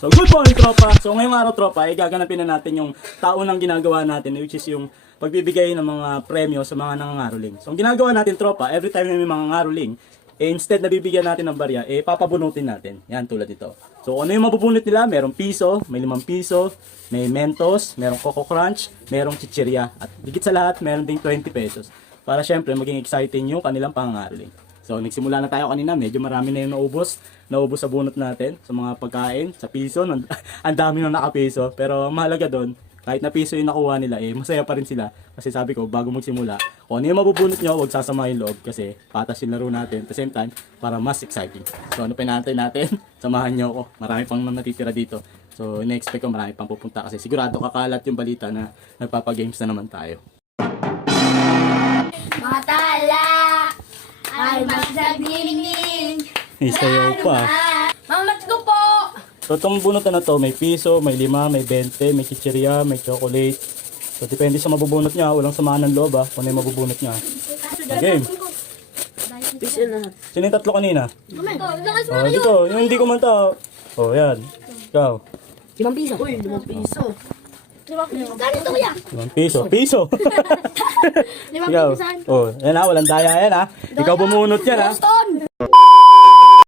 So good morning tropa. So ngayong araw tropa ay gaganapin na natin yung taunang ginagawa natin which is yung pagbibigay ng mga premyo sa mga nangangaroling. So ang ginagawa natin tropa, every time na may mga ngaroling, instead na bibigyan natin ng barya, papabunutin natin. Yan tulad ito. So ano yung mabubunot nila? Merong piso, may 5 piso, may Mentos, merong Coco Crunch, merong chichirya. At higit sa lahat, meron ding 20 pesos. Para syempre maging exciting yung kanilang pangangaroling. So nagsimula na tayo kanina, medyo marami na yung naubos sa bunot natin, sa mga pagkain, sa piso, ang dami nang nakapiso. Pero ang mahalaga doon, kahit na piso yung nakuha nila, masaya pa rin sila. Kasi sabi ko, bago magsimula, kung ano yung mabubunot nyo, huwag sasama yung loob kasi patas yung laro natin. At the same time, para mas exciting. So ano pinantay natin? Samahan nyo ako. Marami pang natitira dito. So ina-expect ko marami pang pupunta kasi sigurado kakalat yung balita na nagpapagames na naman tayo. Mga tala ay magsagingin. Isayaw pa. Mamat ko po. So itong bunot na to, may piso, may 5, may 20, may chichirya, may chocolate. So depende sa mabubunot niya, walang samahan ng loob kung ano yung mabubunot niya. Game. Sino yung tatlo kanina? Oh, dito, yung hindi kumanta. Oh, yan. Ikaw. 5 piso. Uy, 5 piso. Ganito kuya. 5 piso. Piso! 5 Ikaw. piso saan? Oh, yan walang daya yan Ikaw bumunot yan Boston.